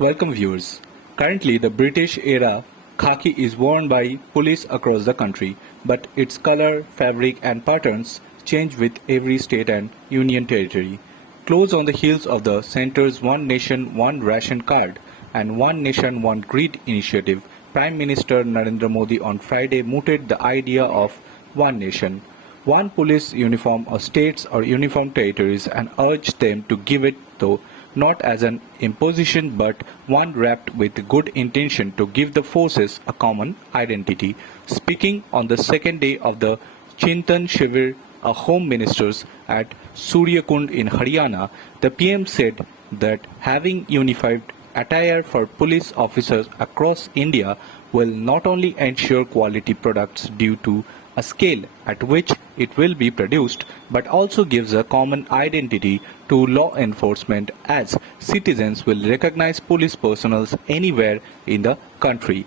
Welcome viewers. Currently the British era khaki is worn by police across the country, but its color, fabric and patterns change with every state and union territory. Close on the heels of the centre's One Nation One Ration Card and One Nation One Grid initiative, Prime Minister Narendra Modi on Friday mooted the idea of One Nation, One police uniform of states or uniform territories and urged them to give it, though not as an imposition but one wrapped with good intention to give the forces a common identity. Speaking on the second day of the Chintan Shivir, a Home Ministers at Suryakund in Haryana, the PM said that having unified attire for police officers across India will not only ensure quality products due to a scale at which it will be produced, but also gives a common identity to law enforcement as citizens will recognize police personnel anywhere in the country.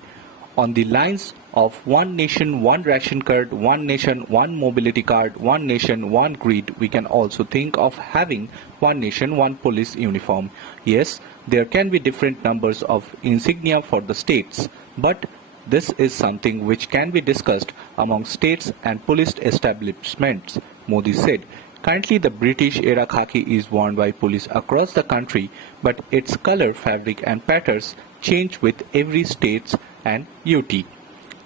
On the lines of One Nation, One Ration Card, One Nation, One Mobility Card, One Nation, One Grid, we can also think of having One Nation, One Police Uniform. Yes, there can be different numbers of insignia for the states, but this is something which can be discussed among states and police establishments, Modi said. Currently, the British-era khaki is worn by police across the country, but its color, fabric and patterns change with every state and UT.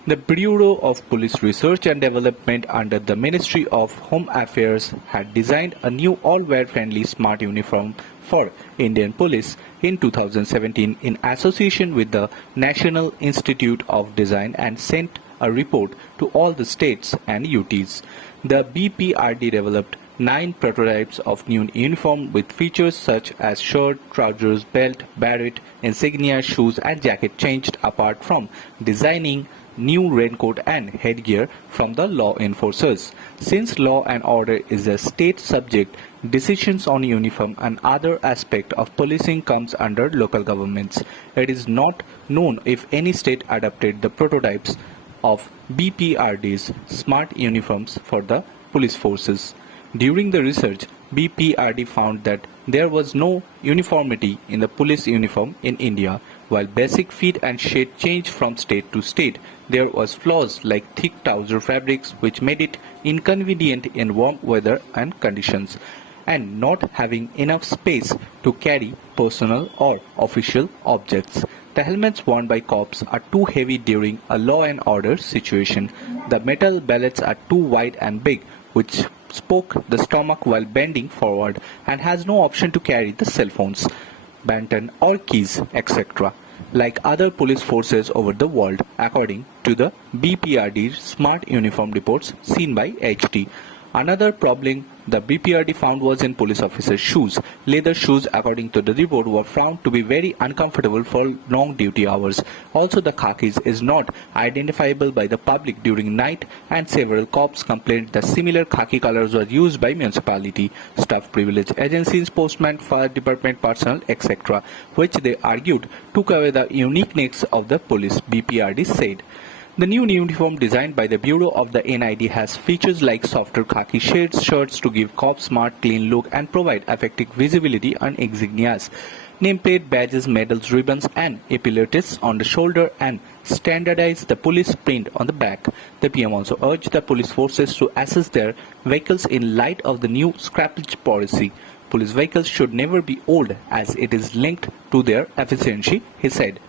The Bureau of Police Research and Development under the Ministry of Home Affairs had designed a new all-wear friendly smart uniform for Indian Police in 2017 in association with the National Institute of Design and sent a report to all the states and UTs. The BPRD developed 9 prototypes of new uniform with features such as shirt, trousers, belt, beret, insignia, shoes and jacket changed apart from designing new raincoat and headgear from the law enforcers. Since law and order is a state subject, decisions on uniform and other aspect of policing comes under local governments. It is not known if any state adopted the prototypes of BPRD's smart uniforms for the police forces. During the research, BPRD found that there was no uniformity in the police uniform in India. While basic fit and shade changed from state to state, there was flaws like thick trouser fabrics which made it inconvenient in warm weather and conditions, and not having enough space to carry personal or official objects. The helmets worn by cops are too heavy during a law and order situation. The metal bellets are too wide and big, which spoke the stomach while bending forward, and has no option to carry the cell phones, baton or keys, etc. like other police forces over the world, according to the BPRD Smart Uniform reports seen by HT. Another problem the BPRD found was in police officers' shoes. Leather shoes, according to the report, were found to be very uncomfortable for long duty hours. Also, the khakis is not identifiable by the public during night, and several cops complained that similar khaki colors were used by municipality, staff privilege agencies, postmen, fire department personnel, etc., which they argued took away the uniqueness of the police, BPRD said. The new uniform designed by the Bureau of the NID has features like softer khaki shades, shirts to give cops smart, clean look and provide effective visibility on insignias, nameplate, badges, medals, ribbons and epaulets on the shoulder, and standardize the police print on the back. The PM also urged the police forces to assess their vehicles in light of the new scrappage policy. Police vehicles should never be old as it is linked to their efficiency, he said.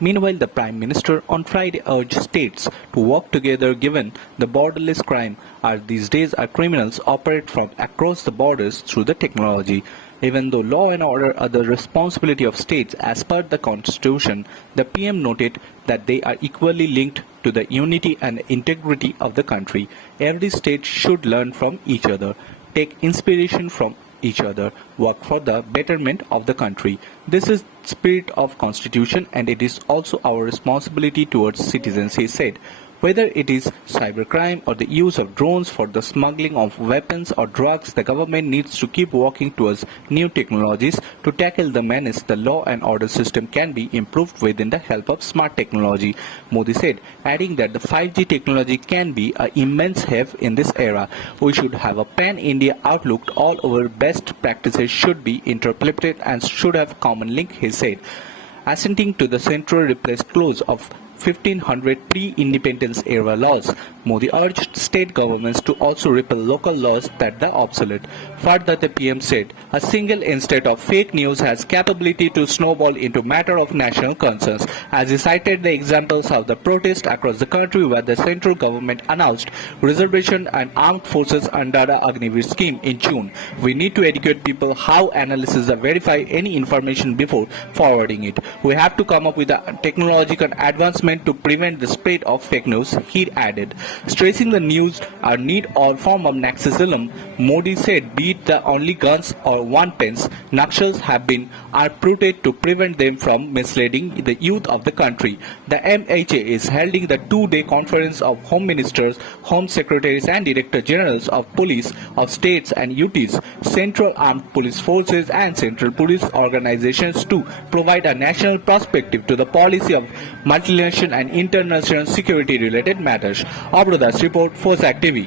Meanwhile, the Prime Minister on Friday urged states to work together given the borderless crime are these days are criminals operate from across the borders through the technology. Even though law and order are the responsibility of states as per the Constitution, the PM noted that they are equally linked to the unity and integrity of the country. Every state should learn from each other, take inspiration from each other, work for the betterment of the country. This is spirit of Constitution and it is also our responsibility towards citizens, he said. Whether it is cybercrime or the use of drones for the smuggling of weapons or drugs, the government needs to keep working towards new technologies to tackle the menace. The law and order system can be improved within the help of smart technology, Modi said, adding that the 5G technology can be an immense help in this era. We should have a pan-India outlook. All our best practices should be interpreted and should have common link, he said. Assenting to the central replaced clause of 1500 pre-independence era laws, Modi urged state governments to also repeal local laws that are obsolete. Further, the PM said, a single instance of fake news has capability to snowball into matter of national concerns, as he cited the examples of the protests across the country where the central government announced reservation and armed forces under the Agniveer scheme in June. We need to educate people how analysis or verify any information before forwarding it. We have to come up with a technological advancement to prevent the spread of fake news, he added. Stressing the news or need all form of Naxalism, Modi said, be it the only guns or one pence, Naxals have been uprooted to prevent them from misleading the youth of the country. The MHA is holding the two-day conference of Home Ministers, Home Secretaries and Director Generals of Police of states and UTs, Central Armed Police Forces and Central Police Organizations to provide a national perspective to the policy of multinational and international security related matters. Abrodas report, FOSAAC TV.